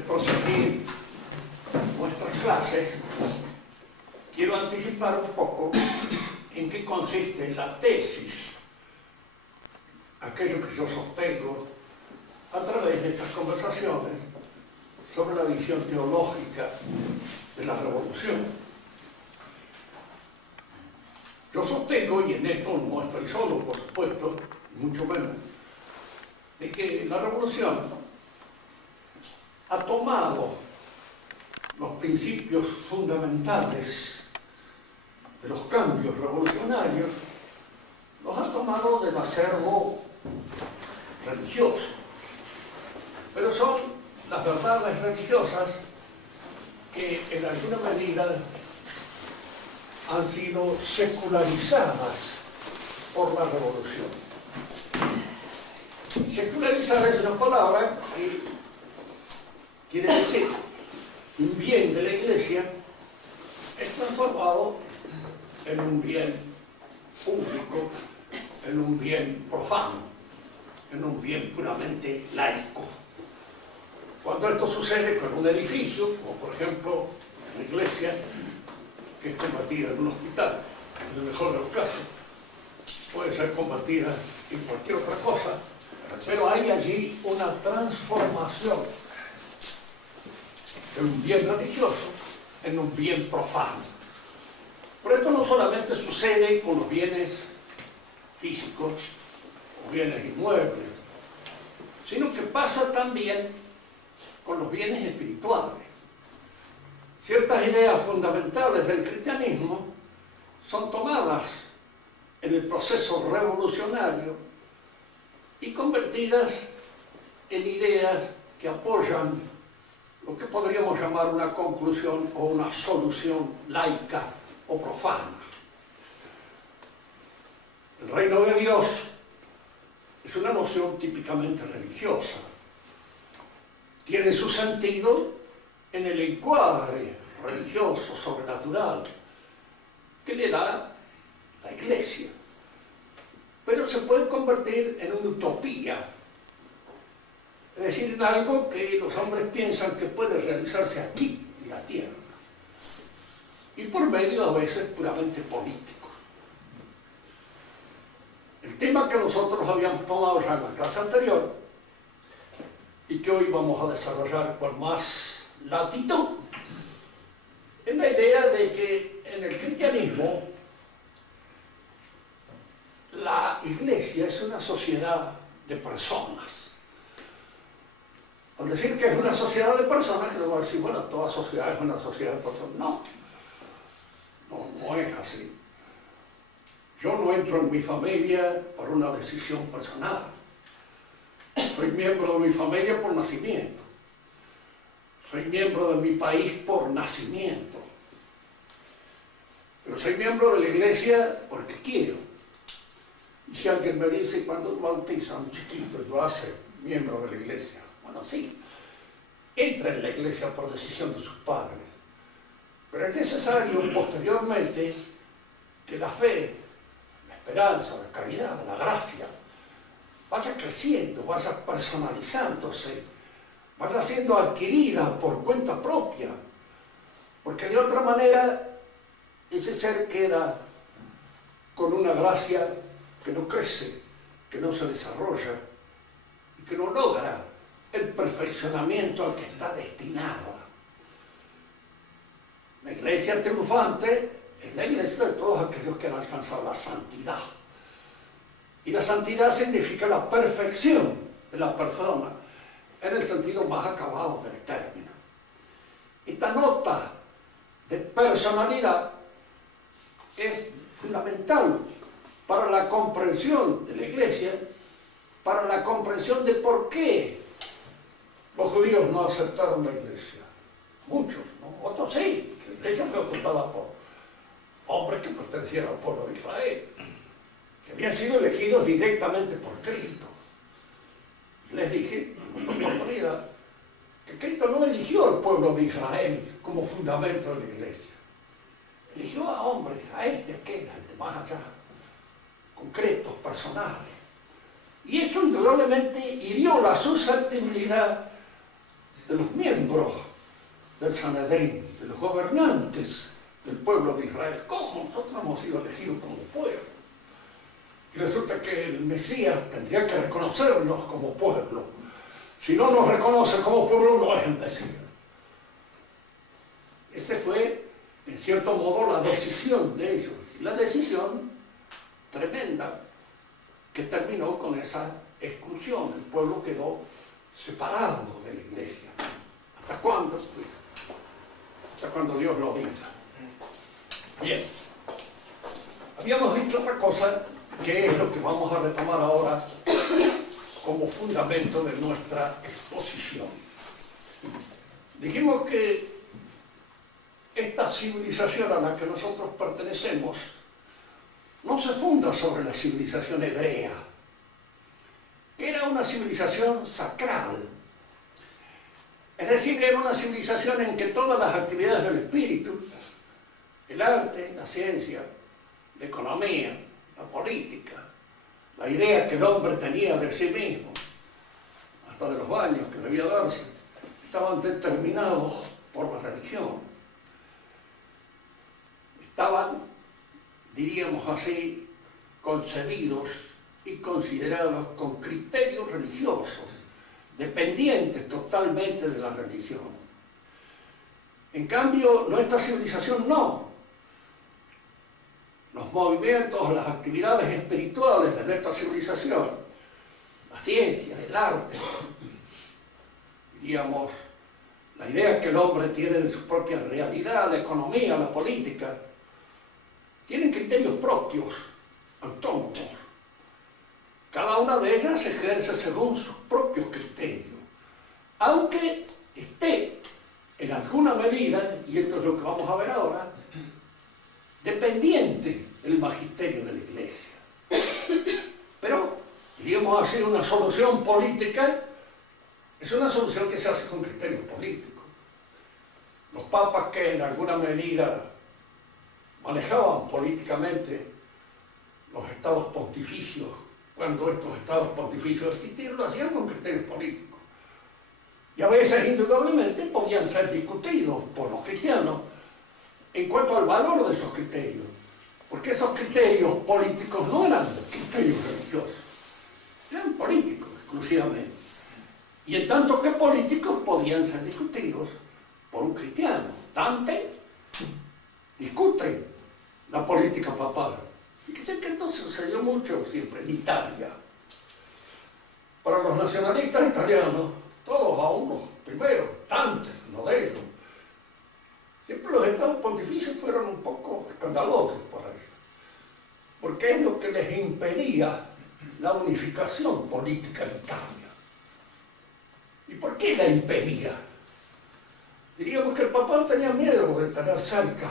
de proseguir nuestras clases, quiero anticipar un poco en qué consiste la tesis, aquello que yo sostengo a través de estas conversaciones sobre la visión teológica de la revolución. Yo sostengo, y en esto no estoy solo, por supuesto, mucho menos, de que la revolución ha tomado los principios fundamentales de los cambios revolucionarios, los ha tomado del acervo religioso. Pero son las verdades religiosas que en alguna medida han sido secularizadas por la revolución. Secularizar es una palabra que quiere decir un bien de la Iglesia es transformado en un bien público, en un bien profano, en un bien puramente laico. Cuando esto sucede con un edificio, como por ejemplo una iglesia, que es convertida en un hospital, en el mejor de los casos, puede ser convertida en cualquier otra cosa, pero hay allí una transformación de un bien religioso en un bien profano. Pero esto no solamente sucede con los bienes físicos o bienes inmuebles, sino que pasa también con los bienes espirituales. Ciertas ideas fundamentales del cristianismo son tomadas en el proceso revolucionario y convertidas en ideas que apoyan lo que podríamos llamar una conclusión o una solución laica o profana. El reino de Dios es una noción típicamente religiosa. Tiene su sentido en el encuadre religioso, sobrenatural, que le da la Iglesia. Pero se puede convertir en una utopía, es decir, en algo que los hombres piensan que puede realizarse aquí, en la tierra, y por medio a veces puramente político. El tema que nosotros habíamos tomado ya en la clase anterior y que hoy vamos a desarrollar con más latitud es la idea de que en el cristianismo la Iglesia es una sociedad de personas. Al decir que es una sociedad de personas, que no voy a decir, bueno, toda sociedad es una sociedad de personas. No, no es así. Yo no entro en mi familia por una decisión personal. Soy miembro de mi familia por nacimiento. Soy miembro de mi país por nacimiento. Pero soy miembro de la Iglesia porque quiero. Y si alguien me dice, cuando bautiza a un chiquito, lo hace miembro de la Iglesia. Bueno, sí, entra en la Iglesia por decisión de sus padres. Pero es necesario posteriormente que la fe, la esperanza, la caridad, la gracia, vaya creciendo, vaya personalizándose, vaya siendo adquirida por cuenta propia, porque de otra manera ese ser queda con una gracia que no crece, que no se desarrolla y que no logra el perfeccionamiento al que está destinada. La Iglesia triunfante es la Iglesia de todos aquellos que han alcanzado la santidad. Y la santidad significa la perfección de la persona en el sentido más acabado del término. Esta nota de personalidad es fundamental para la comprensión de la Iglesia, para la comprensión de por qué los judíos no aceptaron la Iglesia. Muchos, ¿no? Otros sí, que la Iglesia fue ocupada por hombres que pertenecían al pueblo de Israel, que habían sido elegidos directamente por Cristo. Y les dije, en una oportunidad, que Cristo no eligió al pueblo de Israel como fundamento de la Iglesia. Eligió a hombres, a este, aquel, al de más allá, concretos, personales. Y eso indudablemente hirió la susceptibilidad de los miembros del Sanedrín, de los gobernantes del pueblo de Israel. ¿Cómo nosotros hemos sido elegidos como pueblo? Y resulta que el Mesías tendría que reconocernos como pueblo. Si no nos reconoce como pueblo, no es el Mesías. Esa fue, en cierto modo, la decisión de ellos. Y la decisión tremenda que terminó con esa exclusión. El pueblo quedó separado de la iglesia. ¿Hasta cuándo? Hasta cuando Dios lo diga. Bien. Habíamos dicho otra cosa, que es lo que vamos a retomar ahora como fundamento de nuestra exposición. Dijimos que esta civilización a la que nosotros pertenecemos no se funda sobre la civilización hebrea, que era una civilización sacral. Es decir, era una civilización en que todas las actividades del espíritu, el arte, la ciencia, la economía, la política, la idea que el hombre tenía de sí mismo, hasta de los baños que debía darse, estaban determinados por la religión. Estaban, diríamos así, concebidos y considerados con criterios religiosos, dependientes totalmente de la religión. En cambio, nuestra civilización no. Los movimientos, las actividades espirituales de nuestra civilización, la ciencia, el arte, diríamos, la idea que el hombre tiene de su propia realidad, la economía, la política, tienen criterios propios, autónomos. Cada una de ellas se ejerce según sus propios criterios, aunque esté en alguna medida, y esto es lo que vamos a ver ahora, dependiente del magisterio de la Iglesia. Pero, diríamos así, una solución política es una solución que se hace con criterios políticos. Los papas que en alguna medida manejaban políticamente los estados pontificios, cuando estos estados pontificios existieron, lo hacían con criterios políticos. Y a veces, indudablemente, podían ser discutidos por los cristianos en cuanto al valor de esos criterios, porque esos criterios políticos no eran criterios religiosos, eran políticos exclusivamente. Y en tanto que políticos podían ser discutidos por un cristiano. Dante discute la política papal. Fíjense que esto sucedió mucho siempre en Italia. Para los nacionalistas italianos, todos a unos primeros, Dante, uno de ellos, siempre los estados pontificios fueron un poco escandalosos para ellos, porque es lo que les impedía la unificación política en Italia. ¿Y por qué la impedía? Diríamos que el papado tenía miedo de tener cerca,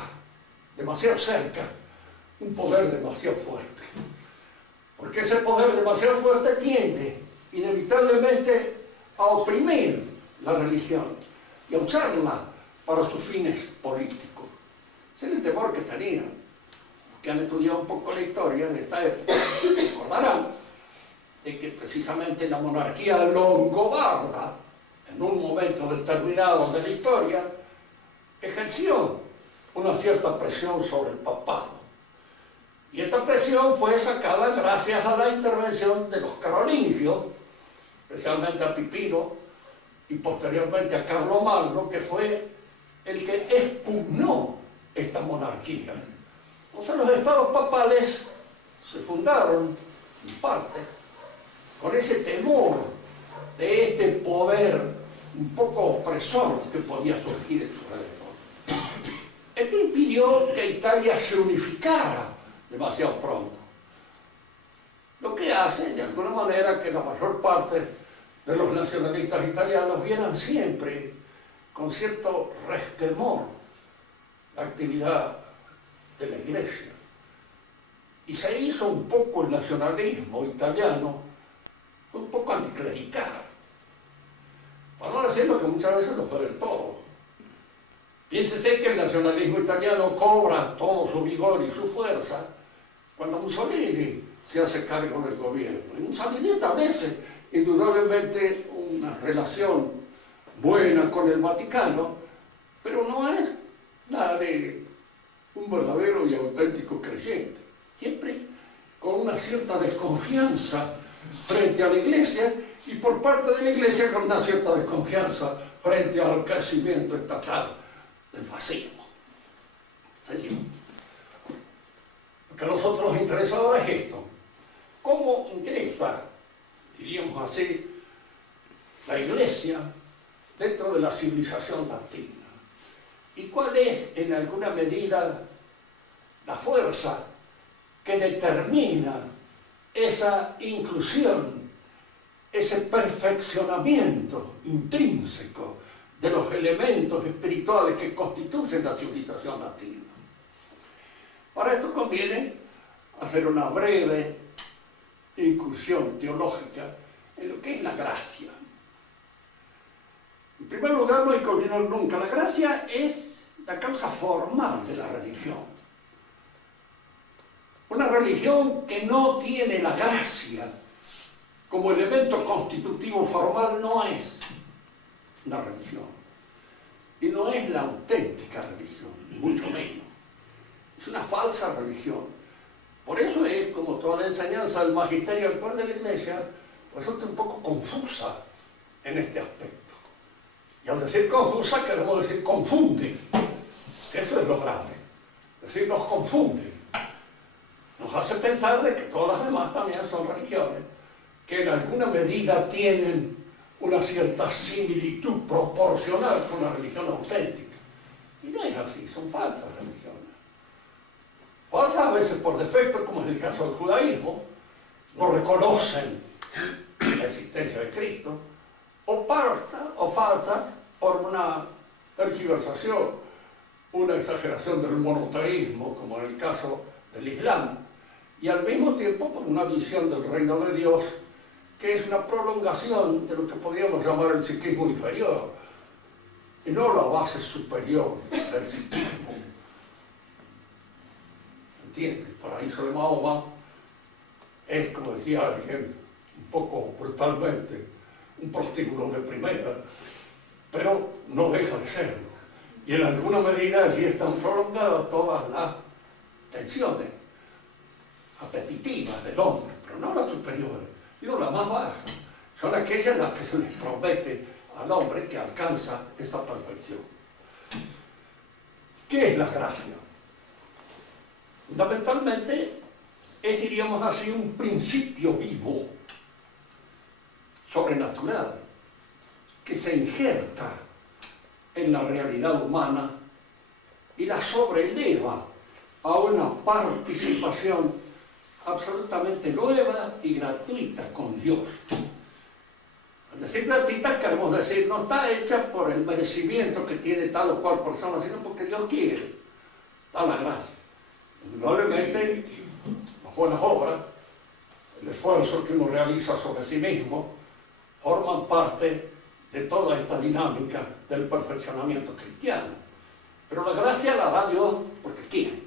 demasiado cerca, un poder demasiado fuerte. Porque ese poder demasiado fuerte tiende inevitablemente a oprimir la religión y a usarla para sus fines políticos. Ese era el temor que tenían. Los que han estudiado un poco la historia de esta época recordarán de que precisamente la monarquía longobarda, en un momento determinado de la historia, ejerció una cierta presión sobre el papado. Y esta presión fue sacada gracias a la intervención de los carolingios, especialmente a Pipino y posteriormente a Carlomagno, que fue el que expugnó esta monarquía. O sea, los estados papales se fundaron, en parte, con ese temor de este poder un poco opresor que podía surgir en su alrededor. Esto impidió que Italia se unificara demasiado pronto. Lo que hace, de alguna manera, que la mayor parte de los nacionalistas italianos vieran siempre con cierto resquemor la actividad de la Iglesia. Y se hizo un poco el nacionalismo italiano un poco anticlerical. Para no decir lo que muchas veces lo fue del todo. Piénsese que el nacionalismo italiano cobra todo su vigor y su fuerza cuando Mussolini se hace cargo del gobierno. Y Mussolini establece indudablemente una relación buena con el Vaticano, pero no es la de un verdadero y auténtico creyente. Siempre con una cierta desconfianza frente a la Iglesia y por parte de la Iglesia con una cierta desconfianza frente al crecimiento estatal del fascismo. Seguimos. Lo que a nosotros nos interesa ahora es esto. ¿Cómo ingresa, diríamos así, la Iglesia dentro de la civilización latina? ¿Y cuál es, en alguna medida, la fuerza que determina esa inclusión, ese perfeccionamiento intrínseco de los elementos espirituales que constituyen la civilización latina? Para esto conviene hacer una breve incursión teológica en lo que es la gracia. En primer lugar, no hay que olvidar nunca, la gracia es la causa formal de la religión. Una religión que no tiene la gracia como elemento constitutivo formal no es una religión. Y no es la auténtica religión, ni mucho menos. Es una falsa religión. Por eso es, como toda la enseñanza del magisterio actual de la Iglesia, resulta un poco confusa en este aspecto. Y al decir confusa, queremos decir confunde. Eso es lo grave. Es decir, nos confunde. Nos hace pensar de que todas las demás también son religiones, que en alguna medida tienen una cierta similitud proporcional con la religión auténtica. Y no es así, son falsas religiones. Falsas a veces por defecto, como es el caso del judaísmo, no reconocen la existencia de Cristo, o falsas por una tergiversación, una exageración del monoteísmo, como en el caso del Islam, y al mismo tiempo por una visión del reino de Dios, que es una prolongación de lo que podríamos llamar el psiquismo inferior, y no la base superior del psiquismo. ¿Entiendes? El paraíso de Mahoma es, como decía alguien, un poco brutalmente, un prostíbulo de primera, pero no deja de serlo. Y en alguna medida allí están prolongadas todas las tensiones apetitivas del hombre, pero no las superiores, sino las más bajas. Son aquellas en las que se les promete al hombre que alcanza esa perfección. ¿Qué es la gracia? Fundamentalmente es, diríamos así, un principio vivo, sobrenatural, que se injerta en la realidad humana y la sobreleva a una participación absolutamente nueva y gratuita con Dios. Al decir gratuita queremos decir, no está hecha por el merecimiento que tiene tal o cual persona, sino porque Dios quiere, da la gracia. Indudablemente, las buenas obras, el esfuerzo que uno realiza sobre sí mismo, forman parte de toda esta dinámica del perfeccionamiento cristiano. Pero la gracia la da Dios porque quiere.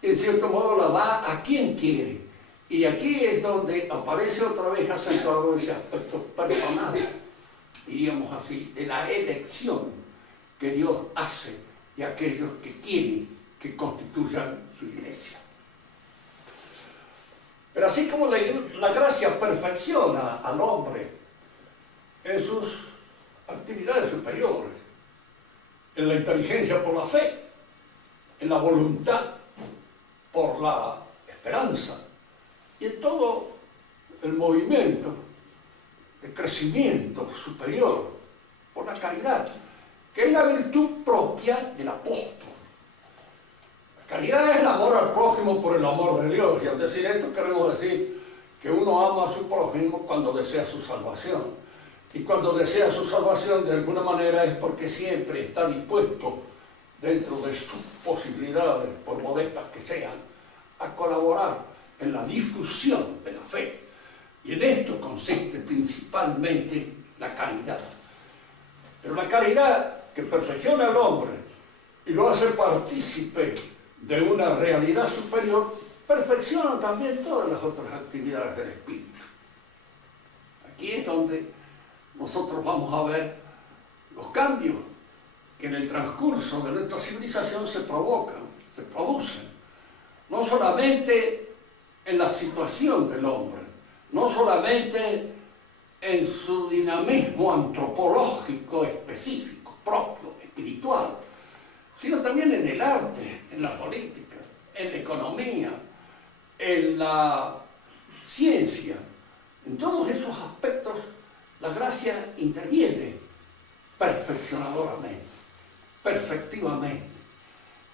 Y en cierto modo la da a quien quiere. Y aquí es donde aparece otra vez acentuado ese aspecto personal, diríamos así, de la elección que Dios hace de aquellos que quieren que constituyan su iglesia. Pero así como la gracia perfecciona al hombre en sus actividades superiores, en la inteligencia por la fe, en la voluntad por la esperanza y en todo el movimiento de crecimiento superior por la caridad, que es la virtud propia del apóstol. La caridad es el amor al prójimo por el amor de Dios, y al decir esto queremos decir que uno ama a su prójimo cuando desea su salvación. Y cuando desea su salvación de alguna manera es porque siempre está dispuesto, dentro de sus posibilidades, por modestas que sean, a colaborar en la difusión de la fe. Y en esto consiste principalmente la caridad. Pero la caridad que perfecciona al hombre y lo hace partícipe de una realidad superior, perfecciona también todas las otras actividades del espíritu. Aquí es donde nosotros vamos a ver los cambios que en el transcurso de nuestra civilización se provocan, se producen, no solamente en la situación del hombre, no solamente en su dinamismo antropológico específico, propio, espiritual, sino también en el arte, en la política, en la economía, en la ciencia. En todos esos aspectos la gracia interviene perfeccionadoramente, perfectivamente,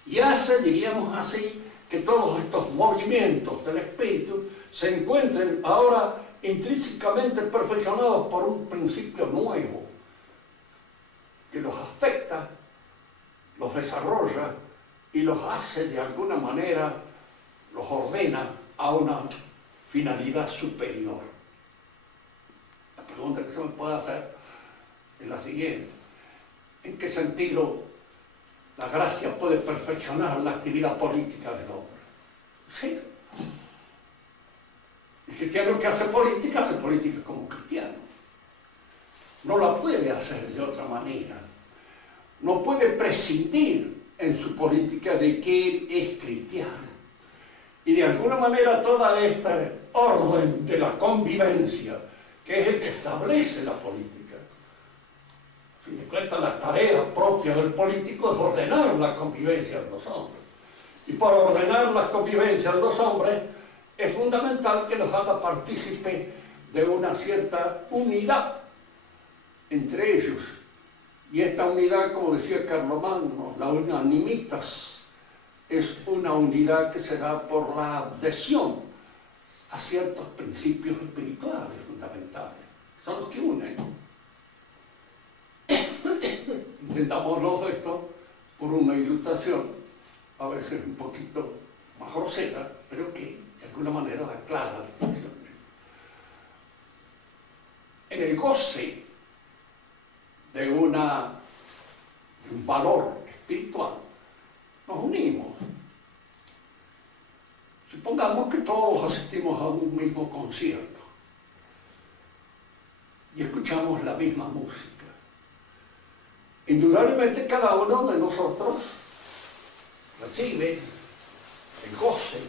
y hace, diríamos así, que todos estos movimientos del espíritu se encuentren ahora intrínsecamente perfeccionados por un principio nuevo que los afecta, los desarrolla y los hace de alguna manera, los ordena a una finalidad superior. La pregunta que se me puede hacer es la siguiente: ¿en qué sentido la gracia puede perfeccionar la actividad política del hombre? Sí. El cristiano que hace política como cristiano. No la puede hacer de otra manera. No puede prescindir en su política de que él es cristiano. Y de alguna manera toda esta orden de la convivencia, que es el que establece la política, a fin de cuentas, las tareas propias del político es ordenar la convivencia de los hombres. Y por ordenar la convivencia de los hombres es fundamental que los haga partícipe de una cierta unidad entre ellos. Y esta unidad, como decía Carlomagno, la unanimitas, es una unidad que se da por la adhesión a ciertos principios espirituales fundamentales. Son los que unen. Intentámoslo esto por una ilustración, a veces un poquito más grosera, pero que de alguna manera da clara la distinción. En el goce de un valor espiritual, nos unimos. Supongamos que todos asistimos a un mismo concierto y escuchamos la misma música. Indudablemente cada uno de nosotros recibe el goce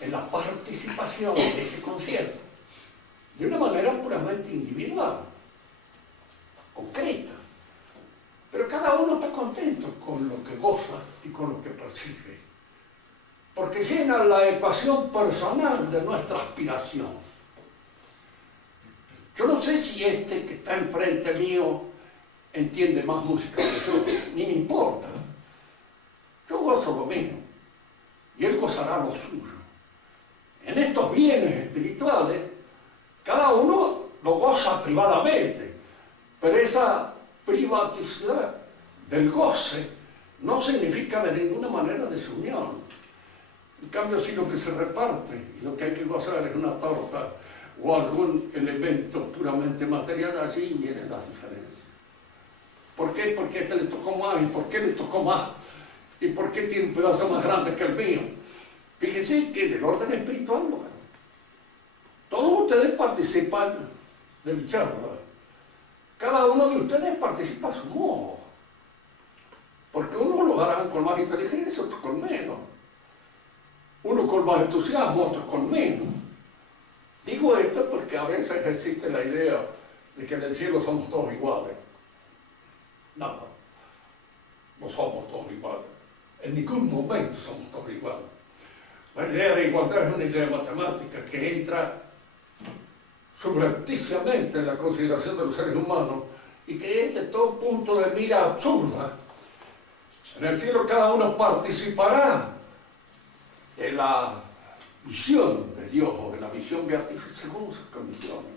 en la participación de ese concierto de una manera puramente individual, concreta, pero cada uno está contento con lo que goza y con lo que percibe, porque llena la ecuación personal de nuestra aspiración. Yo no sé si este que está enfrente mío entiende más música que yo, ni me importa. Yo gozo lo mío y él gozará lo suyo. En estos bienes espirituales, cada uno lo goza privadamente, pero esa privaticidad del goce no significa de ninguna manera desunión. En cambio, si lo que se reparte y lo que hay que gozar es una torta o algún elemento puramente material, allí vienen las diferencias. ¿Por qué? Porque a este le tocó más, y por qué le tocó más, y por qué tiene un pedazo más grande que el mío. Fíjense que en el orden espiritual, todos ustedes participan del charla. Cada uno de ustedes participa a su modo. Porque unos lo harán con más inteligencia, otros con menos. Uno con más entusiasmo, otros con menos. Digo esto porque a veces existe la idea de que en el cielo somos todos iguales. No, no somos todos iguales. En ningún momento somos todos iguales. La idea de igualdad es una idea matemática que entra subrepticiamente en la consideración de los seres humanos y que es de todo punto de mira absurda. En el cielo cada uno participará de la visión de Dios o de la visión beatífica según sus condiciones.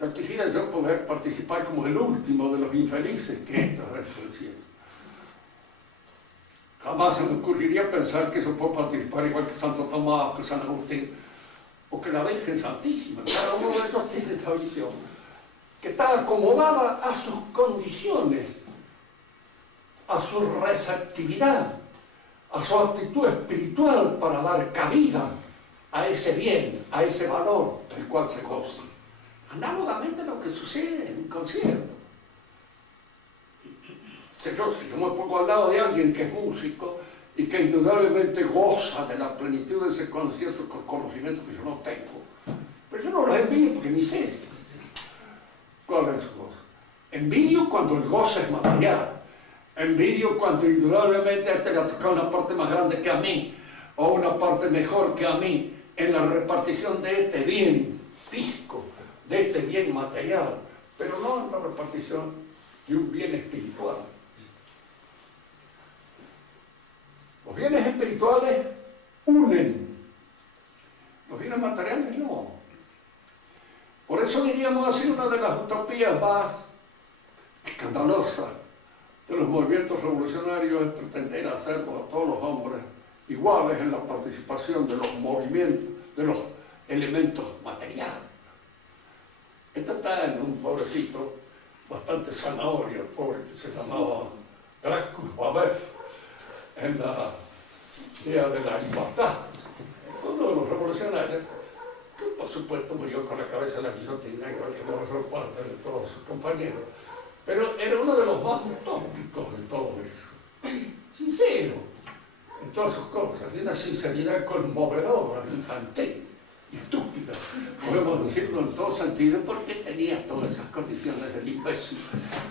Yo quisiera poder participar como el último de los infelices que entra dentro del cielo. Jamás se me ocurriría pensar que yo puedo participar igual que Santo Tomás, o que San Agustín, o que la Virgen Santísima. Cada uno de ellos tiene esta visión, que está acomodada a sus condiciones, a su receptividad, a su actitud espiritual para dar cabida a ese bien, a ese valor del cual se goza. Análogamente a lo que sucede en un concierto. Si yo me pongo al lado de alguien que es músico y que indudablemente goza de la plenitud de ese concierto con conocimientos que yo no tengo, pero yo no los envidio porque ni sé cuál es su gozo. Envidio cuando el gozo es material. Envidio cuando indudablemente a este le ha tocado una parte más grande que a mí, o una parte mejor que a mí, en la repartición de este bien físico, de este bien material, pero no en la repartición de un bien espiritual. Los bienes espirituales unen, los bienes materiales no. Por eso diríamos así, una de las utopías más escandalosas de los movimientos revolucionarios es pretender hacerlos a todos los hombres iguales en la participación de los movimientos, de los elementos materiales. Esto está en un pobrecito bastante zanahorio, el pobre que se llamaba Gracchus Babeuf, en la idea de la libertad. Fue uno de los revolucionarios que, por supuesto, murió con la cabeza en la guillotina, igual que la mayor parte de todos sus compañeros. Pero era uno de los más utópicos de todo eso. Sincero en todas sus cosas, de una sinceridad conmovedora, infantil y estúpida. Podemos decirlo en todo sentido porque tenía todas esas condiciones del imbécil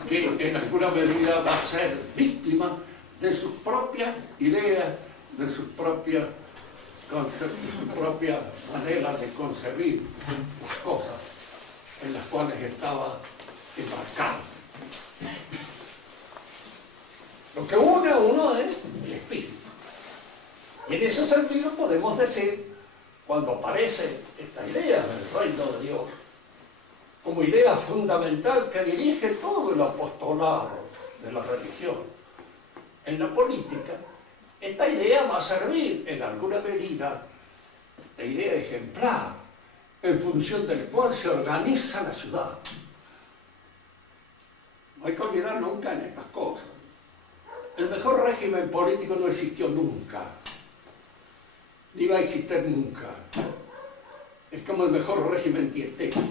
que en alguna medida va a ser víctima de sus propias ideas, de sus propias conceptos, de su propia manera de concebir las cosas en las cuales estaba embarcado. Lo que une a uno es el espíritu. Y en ese sentido podemos decir, cuando aparece esta idea del reino de Dios, como idea fundamental que dirige todo el apostolado de la religión, en la política, esta idea va a servir en alguna medida de idea ejemplar, en función del cual se organiza la ciudad. No hay que olvidar nunca en estas cosas. El mejor régimen político no existió nunca, ni va a existir nunca. Es como el mejor régimen dietético.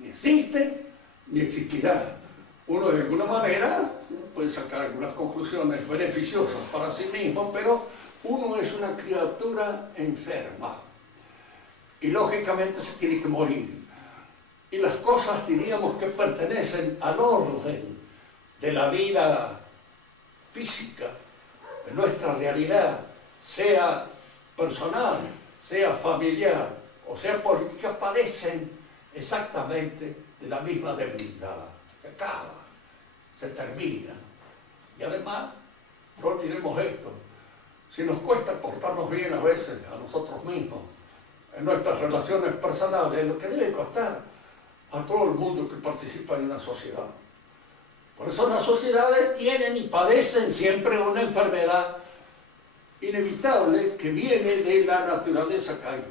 Ni existe, ni existirá. Uno de alguna manera puede sacar algunas conclusiones beneficiosas para sí mismo, pero uno es una criatura enferma y lógicamente se tiene que morir. Y las cosas, diríamos, que pertenecen al orden de la vida física, de nuestra realidad, sea personal, sea familiar o sea política, padecen exactamente de la misma debilidad. Se acaba, se termina. Y además, no olvidemos esto, si nos cuesta portarnos bien a veces a nosotros mismos, en nuestras relaciones personales, lo que debe costar a todo el mundo que participa en una sociedad. Por eso las sociedades tienen y padecen siempre una enfermedad inevitable que viene de la naturaleza caída.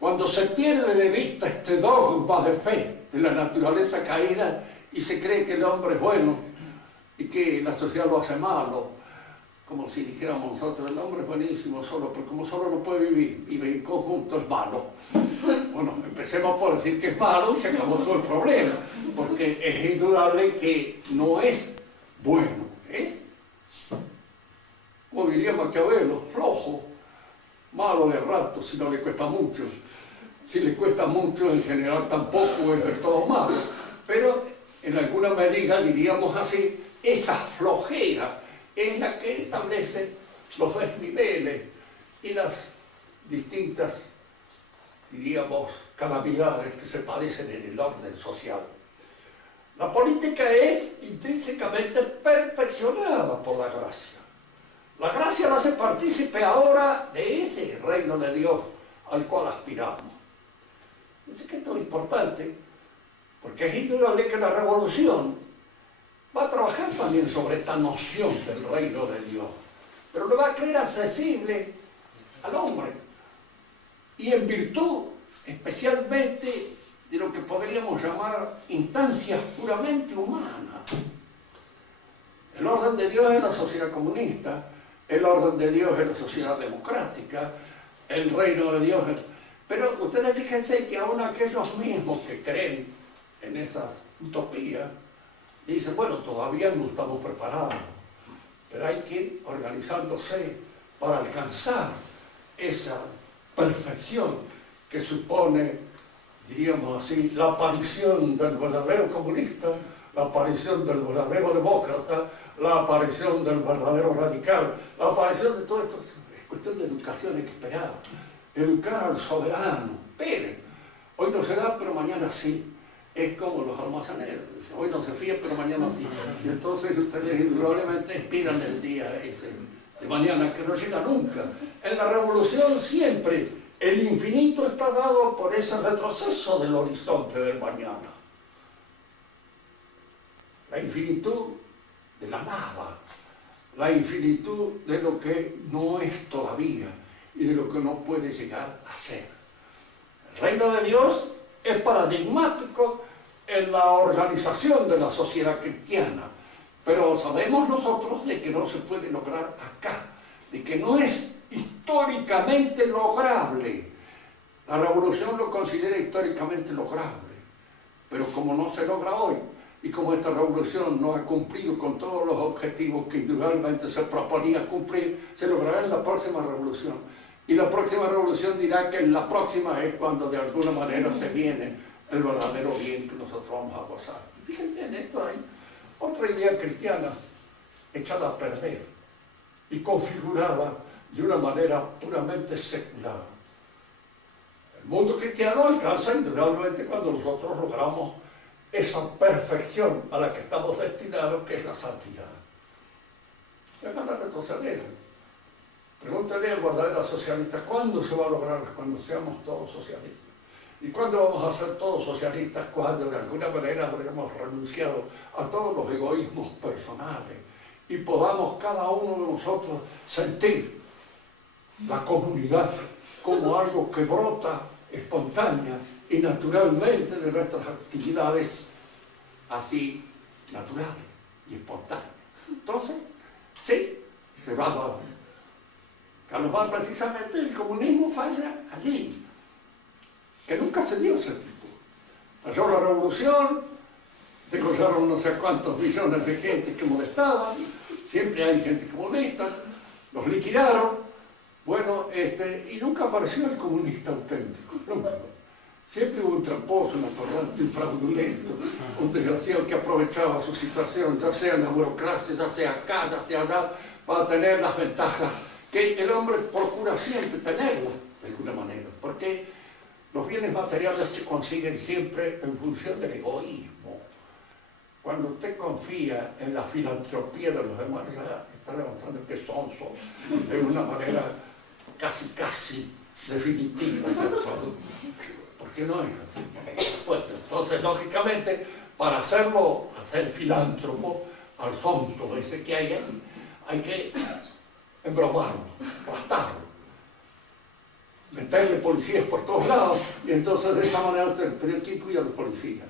Cuando se pierde de vista este dogma de fe de la naturaleza caída y se cree que el hombre es bueno y que la sociedad lo hace malo, como si dijéramos nosotros, el hombre es buenísimo solo, pero como solo no puede vivir, vive en conjunto, es malo. Bueno, empecemos por decir que es malo y se acabó todo el problema, porque es indudable que no es bueno, es, como diría Maquiavelo, flojo, malo de rato si no le cuesta mucho. Si le cuesta mucho, en general tampoco es del todo malo, pero en alguna medida, diríamos así, esa flojera es la que establece los desniveles y las distintas, diríamos, calamidades que se padecen en el orden social. La política es intrínsecamente perfeccionada por la gracia. La gracia la hace partícipe ahora de ese reino de Dios al cual aspiramos. Dice que esto es importante, porque es indudable que la revolución va a trabajar también sobre esta noción del reino de Dios, pero lo va a creer accesible al hombre, y en virtud especialmente de lo que podríamos llamar instancias puramente humanas. El orden de Dios es la sociedad comunista, el orden de Dios es la sociedad democrática, el reino de Dios Pero ustedes fíjense que aún aquellos mismos que creen en esas utopías, dicen, bueno, todavía no estamos preparados, pero hay que ir organizándose para alcanzar esa perfección que supone, diríamos así, la aparición del verdadero comunista, la aparición del verdadero demócrata, la aparición del verdadero radical, la aparición de todo esto. Es cuestión de educación, hay que esperar. Educar al soberano. Esperen, hoy no se da, pero mañana sí. Es como los almaceneros. Hoy no se fía, pero mañana sí. Y entonces ustedes indudablemente esperan el día ese de mañana, que no llega nunca. En la revolución siempre el infinito está dado por ese retroceso del horizonte del mañana. La infinitud de la nada, la infinitud de lo que no es todavía y de lo que no puede llegar a ser. El reino de Dios es paradigmático en la organización de la sociedad cristiana, pero sabemos nosotros de que no se puede lograr acá, de que no es históricamente lograble. La revolución lo considera históricamente lograble, pero como no se logra hoy, y como esta revolución no ha cumplido con todos los objetivos que indudablemente se proponía cumplir, se logrará en la próxima revolución. Y la próxima revolución dirá que la próxima es cuando de alguna manera se viene el verdadero bien que nosotros vamos a gozar. Y fíjense, en esto hay otra idea cristiana echada a perder y configurada de una manera puramente secular. El mundo cristiano alcanza indudablemente cuando nosotros logramos esa perfección a la que estamos destinados, que es la santidad. Ya van a retroceder. Pregúntale al verdadero socialista, ¿cuándo se va a lograr? Cuando seamos todos socialistas. ¿Y cuándo vamos a ser todos socialistas? Cuando de alguna manera habremos renunciado a todos los egoísmos personales y podamos cada uno de nosotros sentir la comunidad como algo que brota espontánea y naturalmente de nuestras actividades así naturales y espontáneas. Entonces, sí, se va a dar. Carlos Marx, precisamente, el comunismo falla allí, que nunca se dio ese tipo. Falló la revolución, degollaron no sé cuántos millones de gente que molestaban, siempre hay gente que molesta, los liquidaron, bueno, y nunca apareció el comunista auténtico, nunca. Siempre hubo un tramposo, un atorrante, un fraudulento, un desgraciado que aprovechaba su situación, ya sea en la burocracia, ya sea acá, ya sea allá, para tener las ventajas que el hombre procura siempre tenerlas, de alguna manera, porque los bienes materiales se consiguen siempre en función del egoísmo. Cuando usted confía en la filantropía de los demás, ya está demostrando que son de una manera casi definitiva. Porque no es así. Pues entonces, lógicamente, para hacer filántropo al sonso ese que hay ahí, hay que embromarlo, aplastarlo, meterle policías por todos lados, y entonces de esa manera, pero ¿quién cuida a los policías?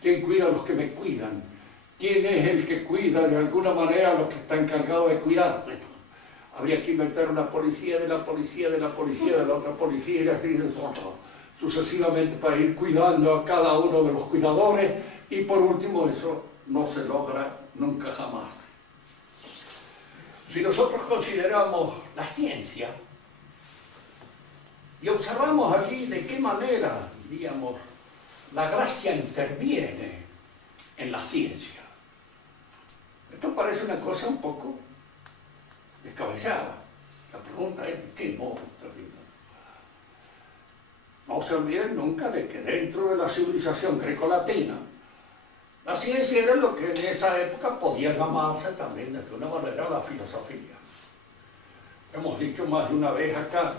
¿Quién cuida a los que me cuidan? ¿Quién es el que cuida de alguna manera a los que están encargados de cuidar? Bueno, habría que inventar una policía de la policía de la policía de la otra policía y así sucesivamente para ir cuidando a cada uno de los cuidadores, y por último eso no se logra nunca jamás. Si nosotros consideramos la ciencia y observamos allí de qué manera, digamos, la gracia interviene en la ciencia, esto parece una cosa un poco descabellada. La pregunta es, ¿de qué modo interviene? No se olviden nunca de que dentro de la civilización grecolatina, la ciencia era lo que en esa época podía llamarse también de alguna manera la filosofía. Hemos dicho más de una vez acá,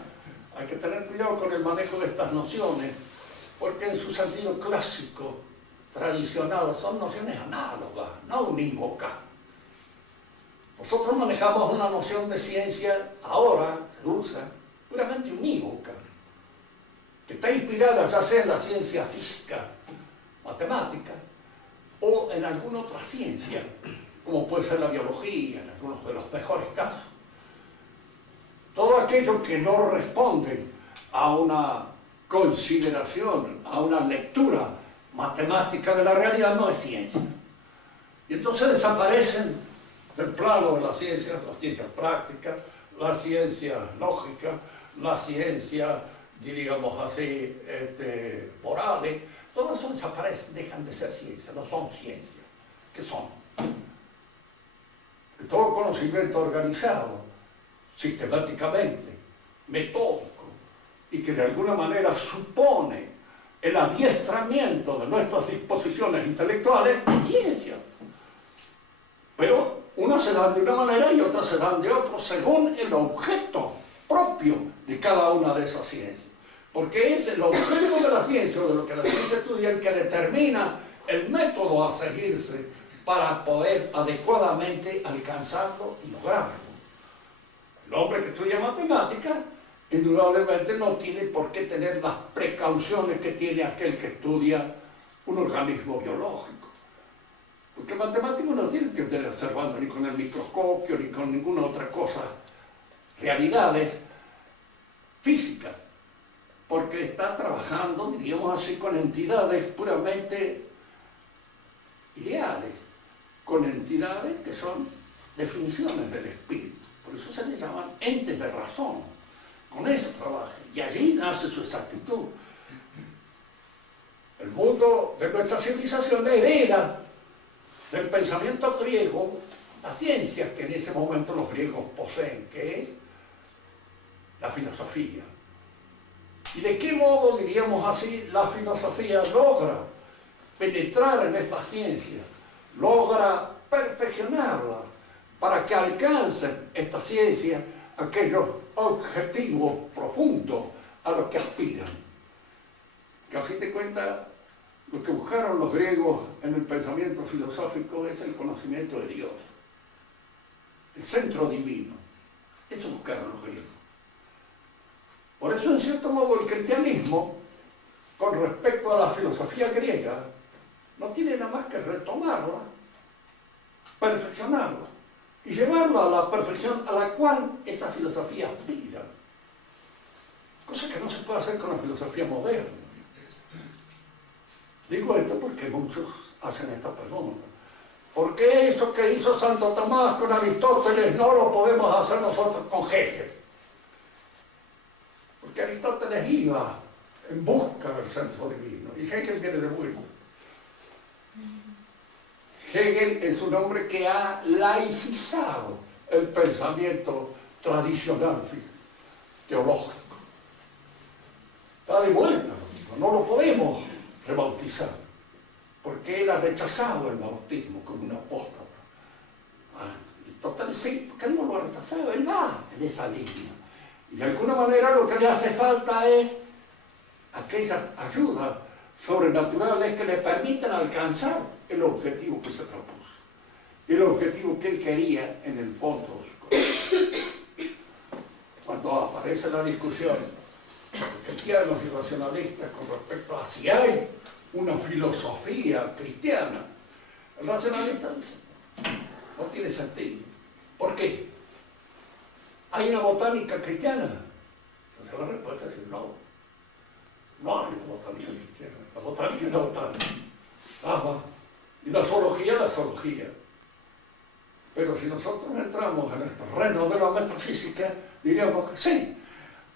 hay que tener cuidado con el manejo de estas nociones, porque en su sentido clásico, tradicional, son nociones análogas, no unívocas. Nosotros manejamos una noción de ciencia, ahora se usa, puramente unívoca, que está inspirada ya sea en la ciencia física, matemática, o en alguna otra ciencia, como puede ser la biología, en algunos de los mejores casos. Todo aquello que no responde a una consideración, a una lectura matemática de la realidad, no es ciencia. Y entonces desaparecen del plano de las ciencias prácticas, las ciencias lógicas, las ciencias, diríamos así, morales. Todo eso desaparece, dejan de ser ciencia, no son ciencias. ¿Qué son? Todo conocimiento organizado, sistemáticamente, metódico, y que de alguna manera supone el adiestramiento de nuestras disposiciones intelectuales es ciencia. Pero unas se dan de una manera y otras se dan de otra, según el objeto propio de cada una de esas ciencias. Porque es el objeto de la ciencia, o de lo que la ciencia estudia, el que determina el método a seguirse para poder adecuadamente alcanzarlo y lograrlo. El hombre que estudia matemáticas, indudablemente no tiene por qué tener las precauciones que tiene aquel que estudia un organismo biológico. Porque el matemático no tiene que estar observando ni con el microscopio, ni con ninguna otra cosa, realidades físicas, porque está trabajando, diríamos así, con entidades puramente ideales, con entidades que son definiciones del espíritu. Por eso se les llaman entes de razón. Con eso trabaja, y allí nace su exactitud. El mundo de nuestra civilización hereda del pensamiento griego las ciencias que en ese momento los griegos poseen, que es la filosofía. ¿Y de qué modo, diríamos así, la filosofía logra penetrar en estas ciencias, logra perfeccionarlas para que alcancen estas ciencias aquellos objetivos profundos a los que aspiran? Que a fin de cuentas, lo que buscaron los griegos en el pensamiento filosófico es el conocimiento de Dios, el centro divino. Eso buscaron los griegos. Por eso, en cierto modo, el cristianismo, con respecto a la filosofía griega, no tiene nada más que retomarla, perfeccionarla y llevarla a la perfección a la cual esa filosofía aspira. Cosa que no se puede hacer con la filosofía moderna. Digo esto porque muchos hacen esta pregunta. ¿Por qué eso que hizo Santo Tomás con Aristóteles no lo podemos hacer nosotros con Hegel? Porque Aristóteles iba en busca del centro divino y Hegel viene de vuelta. Hegel es un hombre que ha laicizado el pensamiento tradicional teológico. Está de vuelta, no lo podemos rebautizar, porque él ha rechazado el bautismo como un apóstata. Aristóteles sí, porque él no lo ha rechazado, él va en esa línea. Y de alguna manera lo que le hace falta es aquellas ayudas sobrenaturales que le permitan alcanzar el objetivo que se propuso, el objetivo que él quería en el fondo de su corazón. Cuando aparece la discusión de cristianos y racionalistas con respecto a si hay una filosofía cristiana, el racionalista dice, no tiene sentido. ¿Por qué? ¿Hay una botánica cristiana? Entonces la respuesta es no. No hay una botánica cristiana. La botánica es la botánica. Y la zoología es la zoología. Pero si nosotros entramos en el terreno de la metafísica, diríamos que sí,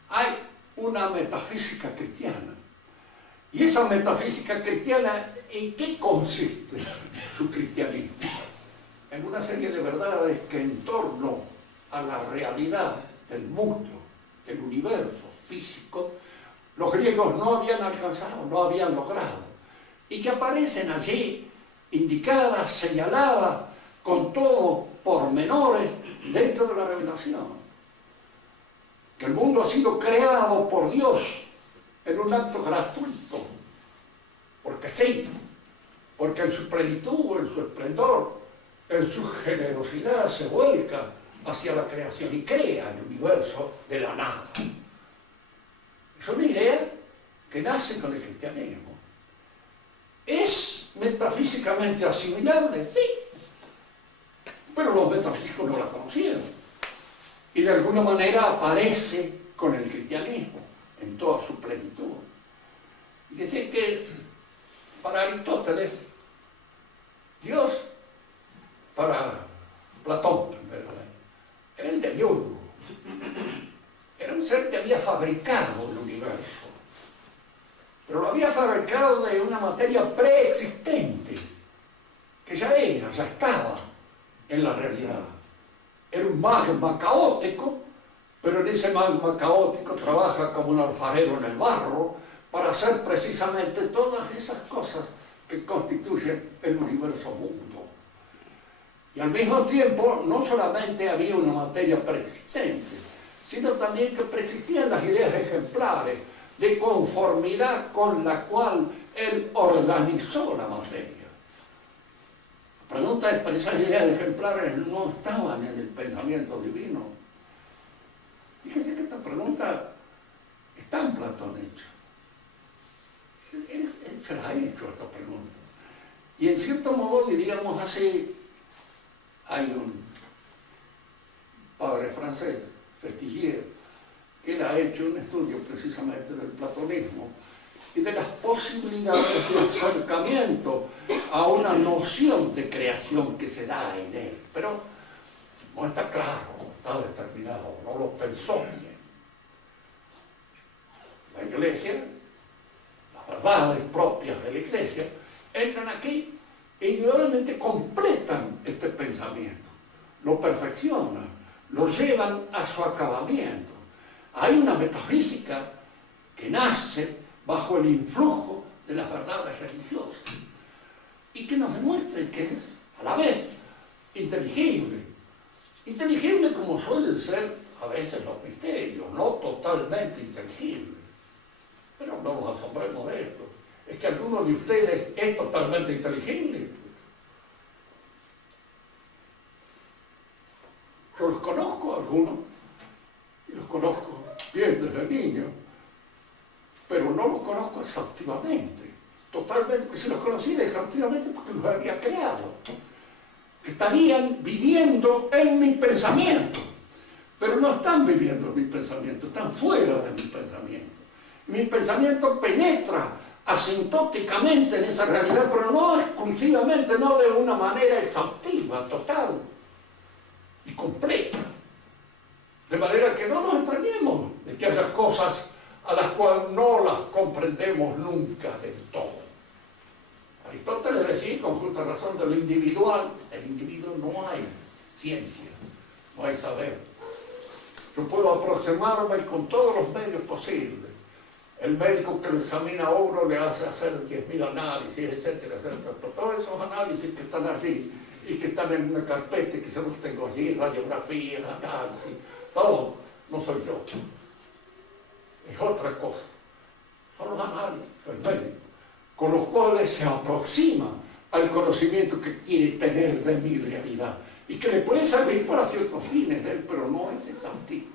hay una metafísica cristiana. ¿Y esa metafísica cristiana en qué consiste su cristianismo? En una serie de verdades que en torno a la realidad del mundo, del universo físico, los griegos no habían alcanzado, no habían logrado, y que aparecen allí, indicadas, señaladas, con todo pormenores dentro de la revelación. Que el mundo ha sido creado por Dios en un acto gratuito, porque sí, porque en su plenitud, en su esplendor, en su generosidad se vuelca hacia la creación y crea el universo de la nada. Es una idea que nace con el cristianismo. ¿Es metafísicamente asimilable? Sí. Pero los metafísicos no la conocieron. Y de alguna manera aparece con el cristianismo en toda su plenitud. Fíjese que para Aristóteles, Dios, para Platón, era el demiurgo. Era un ser que había fabricado el universo, pero lo había fabricado de una materia preexistente, que ya estaba en la realidad. Era un magma caótico, pero en ese magma caótico trabaja como un alfarero en el barro para hacer precisamente todas esas cosas que constituyen el universo mundo. Y al mismo tiempo, no solamente había una materia preexistente, sino también que preexistían las ideas ejemplares de conformidad con la cual él organizó la materia. La pregunta es, ¿pero esas ideas ejemplares no estaban en el pensamiento divino? Fíjese que esta pregunta está en Platón hecha. Él se la ha hecho esta pregunta. Y en cierto modo, diríamos así, hay un padre francés, Festigier, que él ha hecho un estudio precisamente del platonismo y de las posibilidades de acercamiento a una noción de creación que se da en él. Pero no está claro, no está determinado, no lo pensó bien. La Iglesia, las verdades propias de la Iglesia, entran aquí e indudablemente completan este pensamiento, lo perfeccionan, lo llevan a su acabamiento. Hay una metafísica que nace bajo el influjo de las verdades religiosas y que nos demuestra que es a la vez inteligible como suelen ser a veces los misterios, no totalmente inteligibles. Pero no nos asombremos de esto. Es que alguno de ustedes es totalmente inteligible. Yo los conozco a algunos, y los conozco bien desde niño, pero no los conozco exhaustivamente, totalmente, porque si los conociera exhaustivamente porque los había creado, que estarían viviendo en mi pensamiento, pero no están viviendo en mi pensamiento, están fuera de mi pensamiento. Mi pensamiento penetra asintóticamente en esa realidad, pero no exclusivamente, no de una manera exhaustiva, total y completa. De manera que no nos extrañemos de que haya cosas a las cuales no las comprendemos nunca del todo. Aristóteles decía con justa razón de lo individual, del individuo no hay ciencia, no hay saber. Yo puedo aproximarme con todos los medios posibles. El médico que lo examina a uno le hace hacer 10.000 análisis, etcétera, etcétera. Pero todos esos análisis que están allí y que están en una carpeta que yo los tengo allí, radiografía, análisis, todo, no soy yo. Es otra cosa. Son los análisis, el médico, con los cuales se aproxima al conocimiento que quiere tener de mi realidad y que le puede servir para ciertos fines de él, pero no es exhaustivo.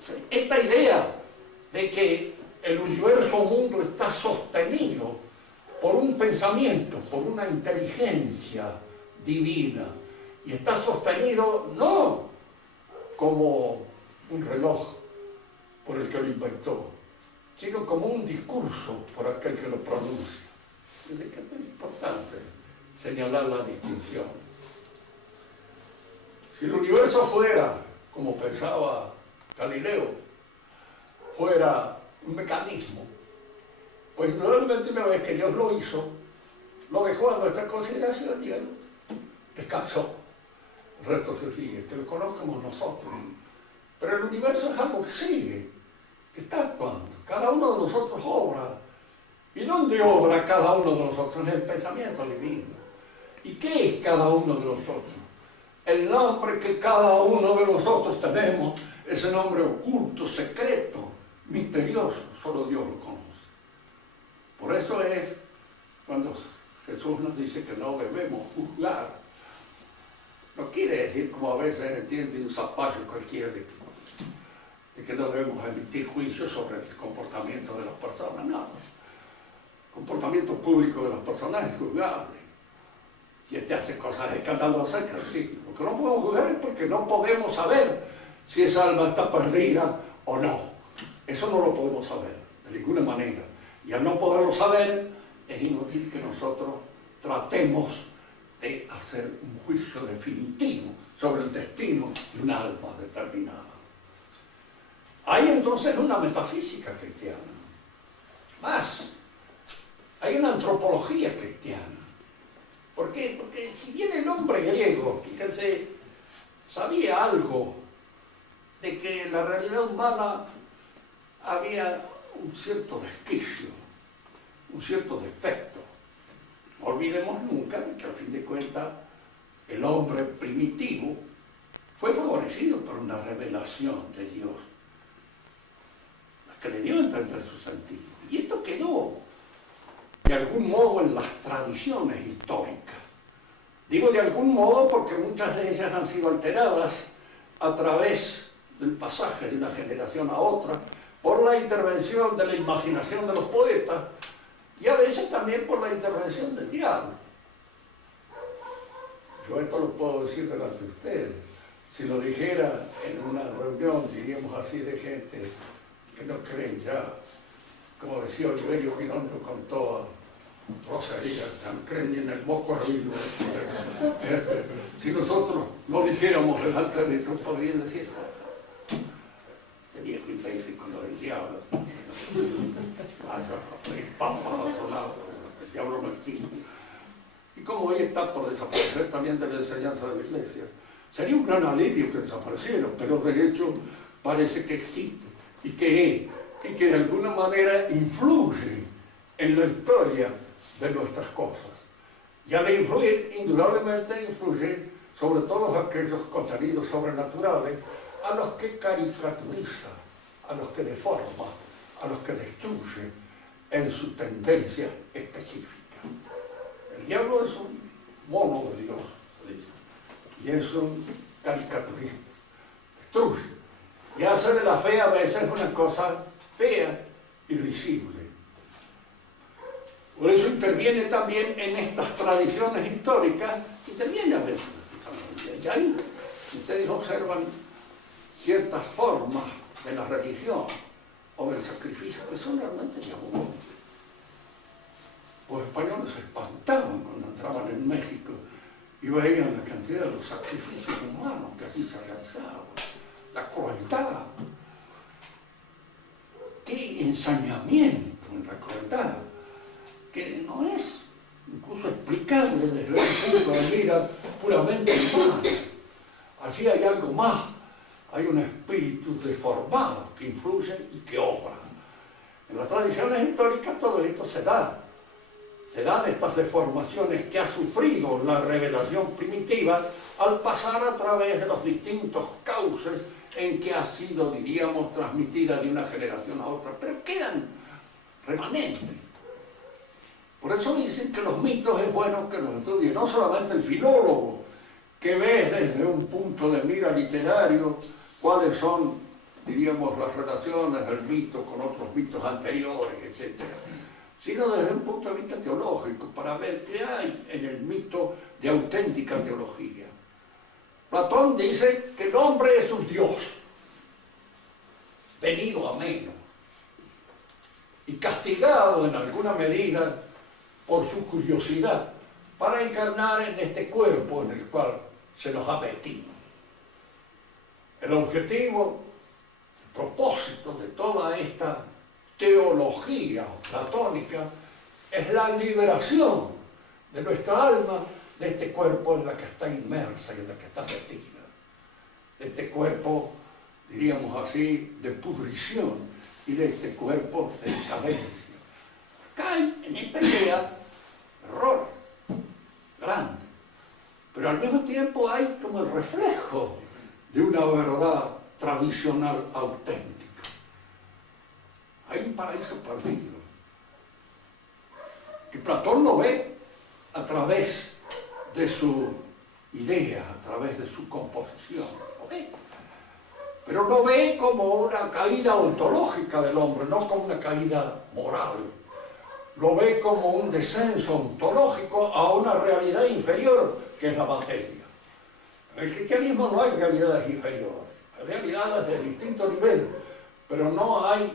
O sea, esta idea de que el universo mundo está sostenido por un pensamiento, por una inteligencia divina, y está sostenido no como un reloj por el que lo inventó, sino como un discurso por aquel que lo pronuncia. Es que es importante señalar la distinción. Si el universo fuera, como pensaba Galileo, fuera un mecanismo, pues indudablemente una vez que Dios lo hizo, lo dejó a nuestra consideración y él descansó. El resto se sigue, que lo conozcamos nosotros. Pero el universo es algo que sigue, que está actuando. Cada uno de nosotros obra. ¿Y dónde obra cada uno de nosotros? En el pensamiento divino. ¿Y qué es cada uno de nosotros? El nombre que cada uno de nosotros tenemos, ese nombre oculto, secreto, misterioso, solo Dios lo conoce. Por eso es cuando Jesús nos dice que no debemos juzgar. No quiere decir, como a veces entiende un zapallo cualquiera, de que no debemos emitir juicios sobre el comportamiento de las personas. No. El comportamiento público de las personas es juzgable. Si hace cosas escandalosas, hay que decirlo. Lo que no podemos juzgar es porque no podemos saber si esa alma está perdida o no. Eso no lo podemos saber, de ninguna manera. Y al no poderlo saber, es inútil que nosotros tratemos de hacer un juicio definitivo sobre el destino de un alma determinada. Hay entonces una metafísica cristiana. Más, hay una antropología cristiana. ¿Por qué? Porque si bien el hombre griego, fíjense, sabía algo de que en la realidad humana había un cierto desquicio, un cierto defecto. No olvidemos nunca que al fin de cuentas el hombre primitivo fue favorecido por una revelación de Dios, la que le dio a entender su sentido. Y esto quedó de algún modo en las tradiciones históricas. Digo de algún modo porque muchas de ellas han sido alteradas a través del pasaje de una generación a otra, por la intervención de la imaginación de los poetas y a veces también por la intervención del diablo. Yo esto lo puedo decir delante de ustedes. Si lo dijera en una reunión, diríamos así, de gente que no creen ya, como decía Oliverio Girondo con toda Rosalía, no creen ni en el moco hervido. Si nosotros lo dijéramos delante de ellos, podrían decir, este viejo imbécil con lo del diablo. El diablo no existe. Y como hoy está por desaparecer también de la enseñanza de la iglesia, sería un gran alivio que desaparecieran, pero de hecho parece que existe y que de alguna manera influye en la historia de nuestras cosas. Y al influir, indudablemente influye sobre todos aquellos contenidos sobrenaturales a los que caricaturiza, a los que deforma, a los que destruye en su tendencia específica. El diablo es un mono de Dios, se dice, y es un caricaturista, destruye, y hace de la fe a veces una cosa fea y risible. Por eso interviene también en estas tradiciones históricas, interviene a veces. Y ahí ustedes observan ciertas formas de la religión o del sacrificio que son realmente diabólicas. Los españoles se espantaban cuando entraban en México y veían la cantidad de los sacrificios humanos que allí se realizaban, la crueldad. Qué ensañamiento en la crueldad, que no es incluso explicable desde un punto de vista puramente humano. Allí hay algo más, hay un espíritu deformado que influye y que obra. En las tradiciones históricas todo esto se da. Se dan estas deformaciones que ha sufrido la revelación primitiva al pasar a través de los distintos cauces en que ha sido, diríamos, transmitida de una generación a otra, pero quedan remanentes. Por eso dicen que los mitos es bueno que los estudie, no solamente el filólogo, que ve desde un punto de mira literario cuáles son, diríamos, las relaciones del mito con otros mitos anteriores, etc., sino desde un punto de vista teológico, para ver qué hay en el mito de auténtica teología. Platón dice que el hombre es un dios, venido a menos, y castigado en alguna medida por su curiosidad, para encarnar en este cuerpo en el cual se nos ha metido. El objetivo, el propósito de toda esta teología platónica es la liberación de nuestra alma de este cuerpo en la que está inmersa y en la que está metida, de este cuerpo, diríamos así, de pudrición y de este cuerpo de decadencia. Acá hay en esta idea error grande, pero al mismo tiempo hay como el reflejo de una verdad tradicional auténtica. Hay un paraíso perdido, que Platón lo ve a través de su idea, a través de su composición, ¿okay? Pero lo ve como una caída ontológica del hombre, no como una caída moral. Lo ve como un descenso ontológico a una realidad inferior, que es la materia. En el cristianismo no hay realidades inferiores, hay realidades de distinto nivel, pero no hay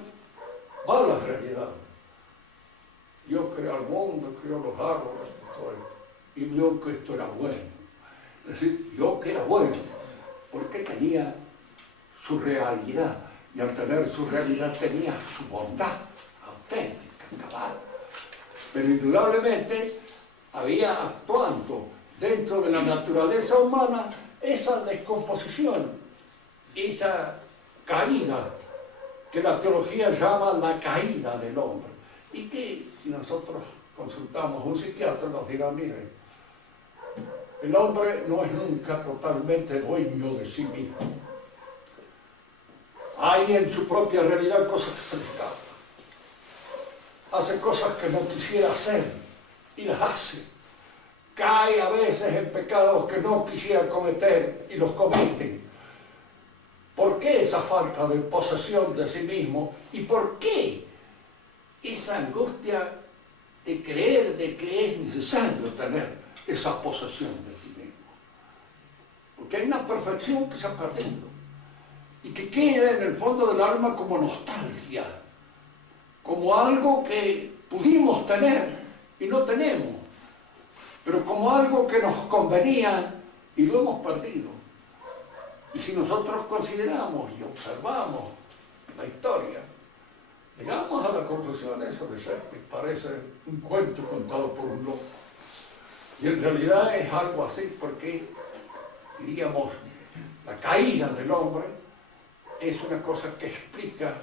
malas realidades. creó el mundo, creó los árboles, todo esto, y vio que esto era bueno. Es decir, vio que era bueno, porque tenía su realidad, y al tener su realidad tenía su bondad auténtica, cabal. Pero indudablemente había actuando dentro de la naturaleza humana esa descomposición, esa caída que la teología llama la caída del hombre, y que si nosotros consultamos a un psiquiatra nos dirá, miren, el hombre no es nunca totalmente dueño de sí mismo. Hay en su propia realidad cosas que se le escapan. Hace cosas que no quisiera hacer y las hace. Cae a veces en pecados que no quisiera cometer y los comete. ¿Por qué esa falta de posesión de sí mismo? ¿Y por qué esa angustia de creer de que es necesario tener esa posesión de sí mismo? Porque hay una perfección que se ha perdido y que queda en el fondo del alma como nostalgia, como algo que pudimos tener y no tenemos, pero como algo que nos convenía y lo hemos perdido. Y si nosotros consideramos y observamos la historia, llegamos a la conclusión eso de Shakespeare, parece un cuento contado por un loco. Y en realidad es algo así, porque, diríamos, la caída del hombre es una cosa que explica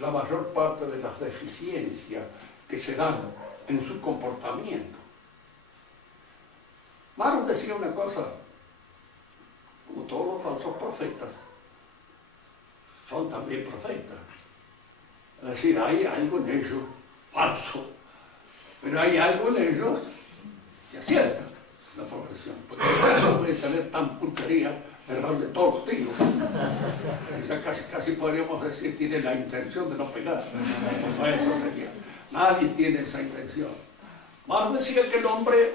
la mayor parte de las deficiencias que se dan en su comportamiento. Marx decía una cosa, como todos los falsos profetas, son también profetas. Es decir, hay algo en ellos falso, pero hay algo en ellos que acierta la profesión. Porque no puede tener tan puntería, errarle todos los tiros. O sea, casi podríamos decir, tiene la intención de no pegar. No, eso sería. Nadie tiene esa intención. Marx decía que el hombre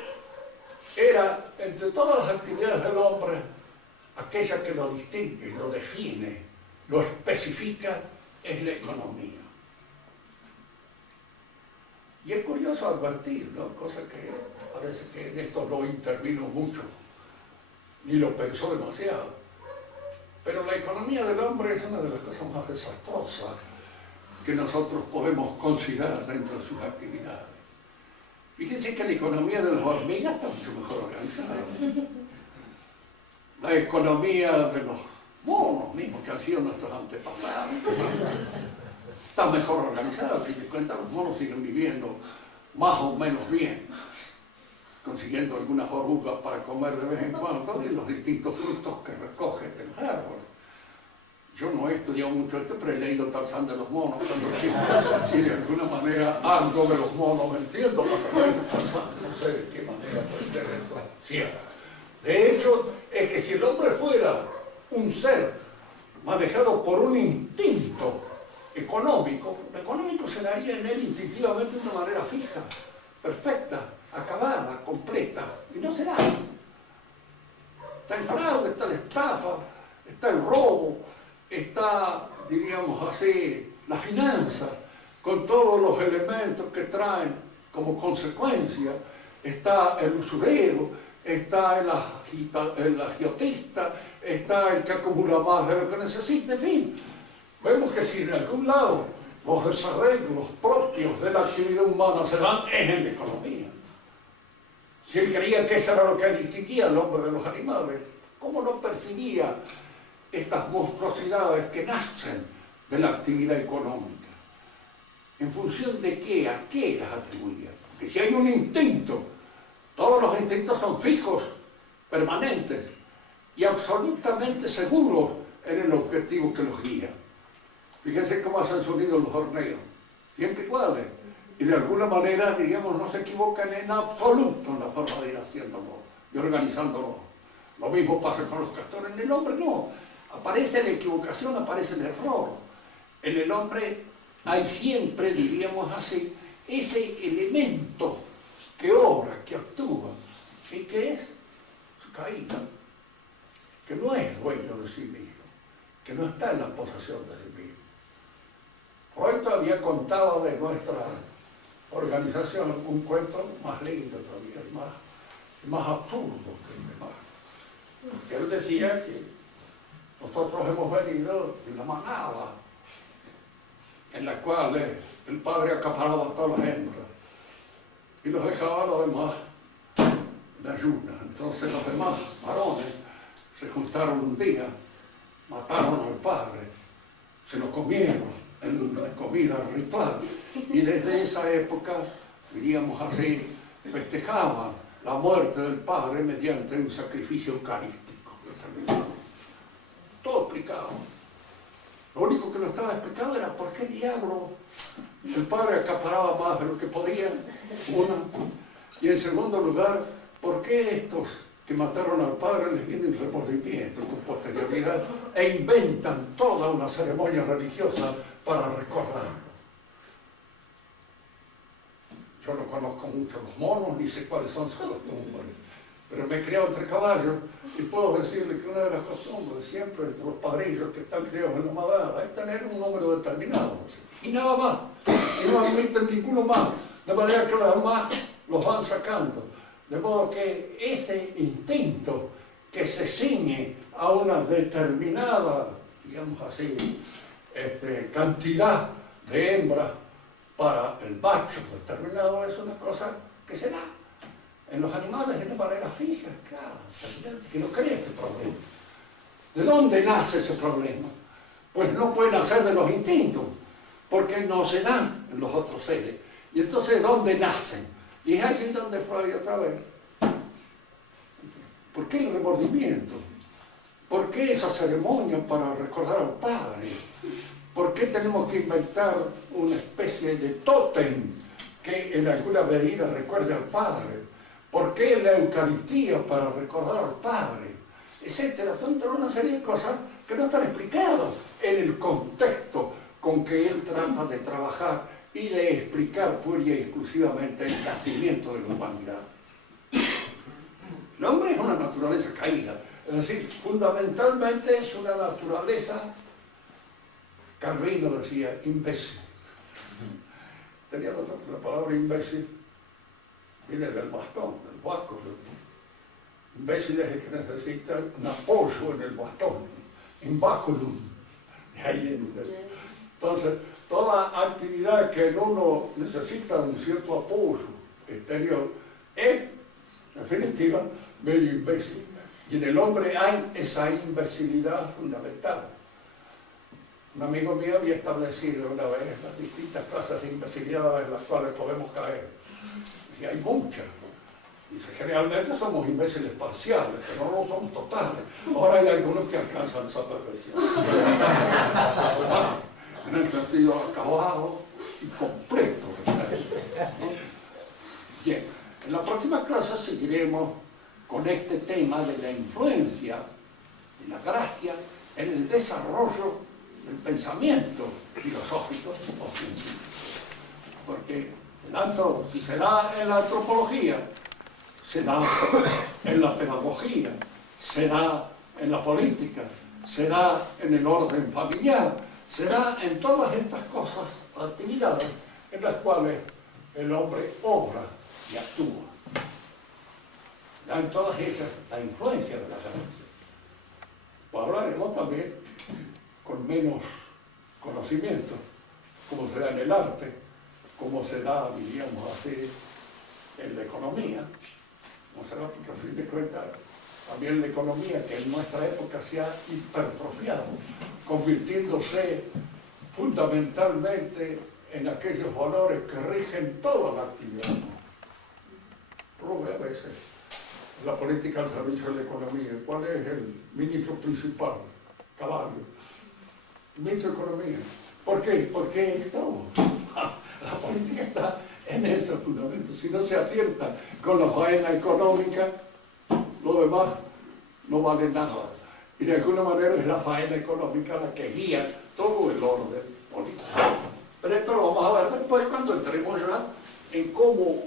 era, entre todas las actividades del hombre, aquella que lo distingue, lo define, lo especifica, es la economía. Y es curioso advertir, ¿no? Cosa que parece que en esto no intervino mucho, ni lo pensó demasiado. Pero la economía del hombre es una de las cosas más desastrosas que nosotros podemos considerar dentro de sus actividades. Fíjense que la economía de las hormigas está mucho mejor organizada. La economía de los monos mismos que han sido nuestros antepasados está mejor organizada. Al fin de cuentas, los monos siguen viviendo más o menos bien, consiguiendo algunas orugas para comer de vez en cuando y los distintos frutos que recogen de los árboles. Yo no he estudiado mucho esto, pero he leído Tarzán de los monos cuando chico. Si de alguna manera algo de los monos me entiendo, no sé de qué manera puede ser esto cierto. De hecho, es que si el hombre fuera un ser manejado por un instinto económico, lo económico se daría en él instintivamente de una manera fija, perfecta, acabada, completa, y no será. Está el fraude, está la estafa, está el robo, está, diríamos así, la finanza, con todos los elementos que traen como consecuencia, está el usurero, está el agiotista, está el que acumula más de lo que necesita, en fin. Vemos que si en algún lado los desarreglos propios de la actividad humana se dan, es en la economía. Si él creía que eso era lo que distinguía al hombre de los animales, ¿cómo no percibía estas monstruosidades que nacen de la actividad económica? ¿En función de qué? ¿A qué las atribuía? Porque si hay un instinto, todos los instintos son fijos, permanentes y absolutamente seguros en el objetivo que los guía. Fíjense cómo hacen sonido los horneos, siempre iguales, y de alguna manera, diríamos, no se equivocan en absoluto en la forma de ir haciéndolo y organizándolo. Lo mismo pasa con los castores. En el hombre no, aparece la equivocación, aparece el error. En el hombre hay siempre, diríamos así, ese elemento que obra, que actúa, y que es su caída, que no es dueño de sí mismo, que no está en la posesión de sí mismo. Freud todavía contaba de nuestra organización, un cuento más lindo todavía, más absurdo que el demás. Porque él decía que nosotros hemos venido de una manada en la cual el padre acaparaba a todas las hembras y los dejaba a los demás en ayunas. Entonces los demás varones se juntaron un día, mataron al padre, se lo comieron en una comida ritual, y desde esa época, diríamos así, festejaban la muerte del padre mediante un sacrificio eucarístico determinado. Todo explicado. Lo único que no estaba explicado era por qué diablo el padre acaparaba más de lo que podía, una, y en segundo lugar, por qué estos que mataron al padre les viene el remordimiento con posterioridad e inventan toda una ceremonia religiosa para recordarlo. Yo no conozco mucho los monos, ni sé cuáles son sus costumbres, pero me he criado entre caballos y puedo decirle que una de las costumbres siempre entre los padrillos que están criados en la madada es tener un número determinado, y nada más, y no admiten ninguno más, de manera que los demás los van sacando. De modo que ese instinto que se ciñe a una determinada, digamos así, cantidad de hembras para el macho determinado es una cosa que se da en los animales de una manera fija, claro, que no crea ese problema. ¿De dónde nace ese problema? Pues no puede nacer de los instintos, porque no se dan en los otros seres. Y entonces, ¿de dónde nacen? Y es allí donde Freud otra vez. ¿Por qué el remordimiento? ¿Por qué esa ceremonia para recordar al padre? ¿Por qué tenemos que inventar una especie de tótem que en alguna medida recuerde al padre? ¿Por qué la Eucaristía para recordar al padre? Etcétera. Son toda una serie de cosas que no están explicadas en el contexto con que él trata de trabajar y de explicar pura y exclusivamente el nacimiento de la humanidad. El hombre es una naturaleza caída, es decir, fundamentalmente es una naturaleza, Calvino decía, imbécil. Tenía razón, la palabra imbécil viene del bastón, del báculo. Imbécil es el que necesita un apoyo en el bastón, in baculum, de ahí viene. Entonces, toda actividad que en uno necesita un cierto apoyo exterior es, en definitiva, medio imbécil. Y en el hombre hay esa imbecilidad fundamental. Un amigo mío había establecido una vez las distintas clases de imbecilidad en las cuales podemos caer. Y hay muchas. Dice, generalmente somos imbéciles parciales, pero no somos totales. Ahora hay algunos que alcanzan esa perfección. En el sentido acabado y completo. Bien, en la próxima clase seguiremos con este tema de la influencia de la gracia en el desarrollo del pensamiento filosófico o científico. Porque tanto si se da en la antropología, se da en la pedagogía, se da en la política, se da en el orden familiar, se da en todas estas cosas, actividades en las cuales el hombre obra y actúa. Da en todas ellas la influencia de la gracia. Pues hablaremos también con menos conocimiento, como se da en el arte, como se da, diríamos así, en la economía, como se da, porque a fin de cuentas, también la economía que en nuestra época se ha hipertrofiado, convirtiéndose fundamentalmente en aquellos valores que rigen toda la actividad. Robe a veces la política al servicio de la economía. ¿Cuál es el ministro principal? Caballo. El ministro de Economía. ¿Por qué? Porque es todo. La política está en ese fundamento. Si no se acierta con la faena económica, lo demás no vale nada. Y de alguna manera es la faena económica la que guía todo el orden político. Pero esto lo vamos a ver después cuando entremos ya en cómo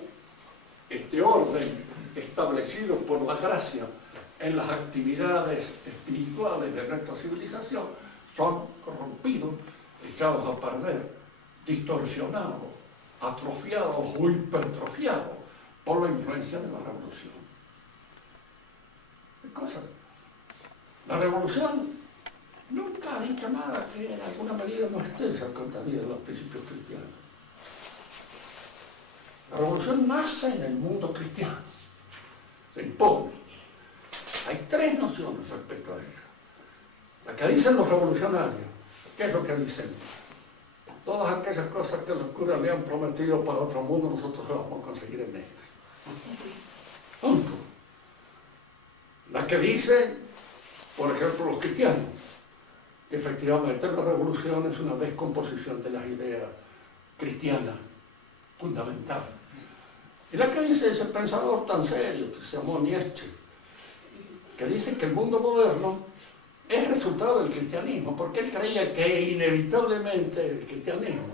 este orden establecido por la gracia en las actividades espirituales de nuestra civilización son corrompidos, echados a perder, distorsionados atrofiados o hipertrofiados por la influencia de la revolución. ¿Qué cosa? La revolución nunca ha dicho nada que en alguna medida no esté en contravía de los principios cristianos. La revolución nace en el mundo cristiano, se impone. Hay tres nociones respecto a ella. La que dicen los revolucionarios, ¿qué es lo que dicen? Todas aquellas cosas que los curas le han prometido para otro mundo, nosotros las vamos a conseguir en este. Punto. La que dicen, por ejemplo, los cristianos, que efectivamente la revolución es una descomposición de las ideas cristianas fundamentales. Y la que dice ese pensador tan serio que se llamó Nietzsche, que dice que el mundo moderno es resultado del cristianismo, porque él creía que inevitablemente el cristianismo,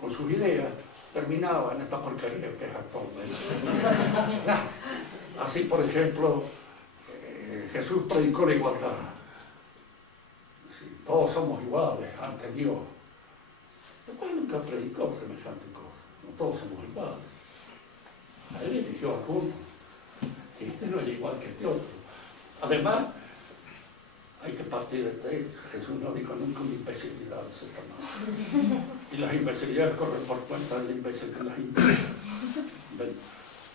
con sus ideas, terminaba en esta porquería que es actualmente. Así, por ejemplo, Jesús predicó la igualdad. Sí, todos somos iguales ante Dios. Lo cual nunca predicó semejante cosa. No todos somos iguales. A él eligió a uno. Este no es igual que este otro. Además, hay que partir de este. Jesús no dijo nunca una imbecilidad de Satanás. Y las imbecilidades corren por cuenta del imbécil que las imbéciles.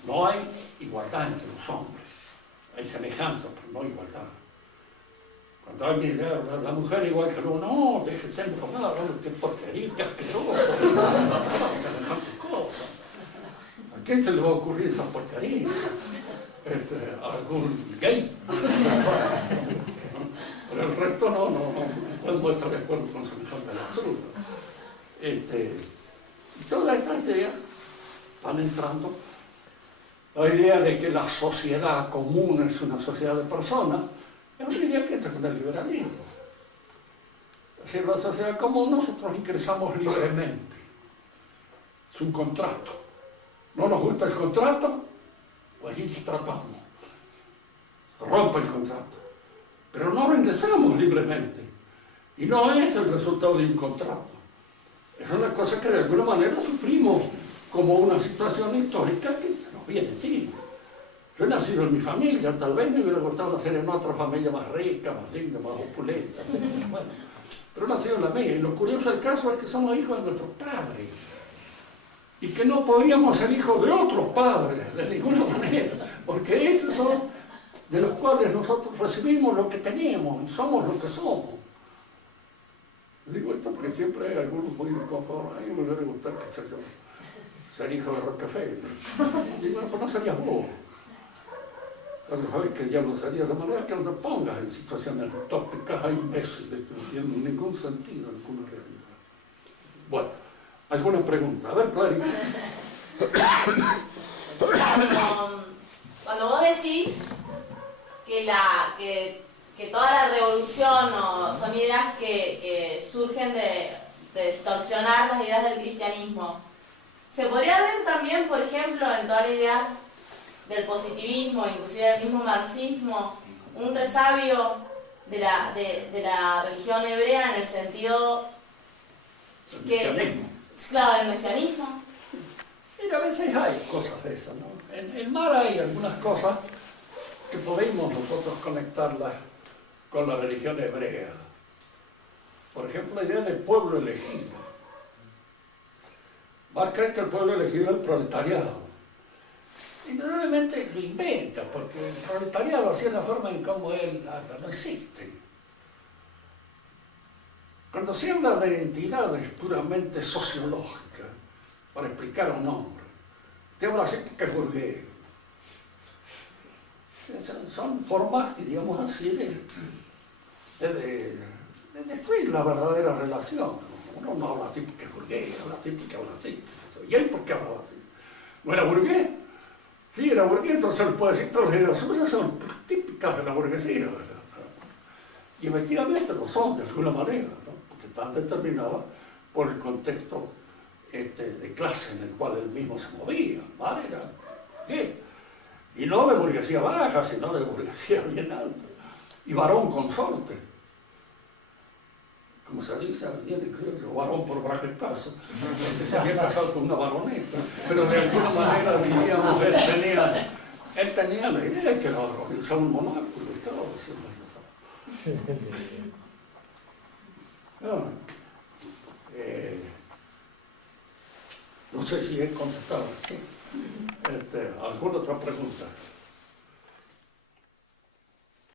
No hay igualdad entre los hombres. Hay semejanza, pero no igualdad. Cuando alguien dice, la mujer igual que el hombre, no, déjese informar, qué porquería, qué asqueroso, semejantes cosas. ¿A quién se le va a ocurrir esa porquería? ¿Algún gay? Pero el resto no podemos estar de acuerdo con semejante absurdo. Y todas estas ideas van entrando. La idea de que la sociedad común es una sociedad de personas es una idea que entra con el liberalismo. Es decir, la sociedad común nosotros ingresamos libremente. Es un contrato. ¿No nos gusta el contrato? Pues allí tratamos. Rompe el contrato. Pero no lo ingresamos libremente. Y no es el resultado de un contrato. Es una cosa que de alguna manera sufrimos como una situación histórica que se nos viene encima. Yo he nacido en mi familia, tal vez me hubiera gustado nacer en otra familia más rica, más linda, más opulenta, etc. Bueno, pero he nacido en la mía. Y lo curioso del caso es que somos hijos de nuestros padres. Y que no podríamos ser hijos de otros padres, de ninguna manera. Porque esos son de los cuales nosotros recibimos lo que tenemos y somos lo que somos. Digo esto porque siempre hay algunos muy inconformes. A mí me hubiera gustado ser hijo de Rockefeller. Digo, pues no serías vos. Pero sabes que diablo sería, de manera que no te pongas en situaciones tópicas e imbéciles que no tienen ningún sentido, ninguna realidad. Bueno, ¿alguna pregunta? A ver, Clarice. Cuando vos decís que toda la revolución son ideas que surgen de distorsionar las ideas del cristianismo, ¿se podría ver también, por ejemplo, en toda la idea del positivismo, inclusive del mismo marxismo, un resabio de la religión hebrea en el sentido que... Claro, del mesianismo. Mira, a veces hay cosas de esas, ¿no? En el mar hay algunas cosas que podemos nosotros conectarlas con la religión hebrea. Por ejemplo, la idea del pueblo elegido. Marx cree que el pueblo elegido es el proletariado. Indudablemente lo inventa, porque el proletariado, así es la forma en cómo él habla, no existe. Cuando se habla de entidades puramente sociológicas, para explicar a un hombre, te habla así porque es burgués. Son formas, diríamos así, de destruir la verdadera relación. Uno no habla así porque es burgués, habla así porque habla así. ¿Y él por qué hablaba así? ¿No era burgués? Sí, era burgués, entonces él puede decir todas las ideas suyas son típicas de la burguesía, ¿verdad? Y efectivamente lo son, de alguna manera, ¿no? Porque están determinadas por el contexto de clase en el cual él mismo se movía, ¿vale? ¿Qué? Y no de burguesía baja, sino de burguesía bien alta. Y varón consorte. como se dice, bien en criollo, varón por braquetazo, porque se había casado con una baronesa, pero de alguna manera, diríamos, él tenía la idea de que la organizaba un monárquico y todo. No sé si he contestado. ¿Sí? ¿Alguna otra pregunta?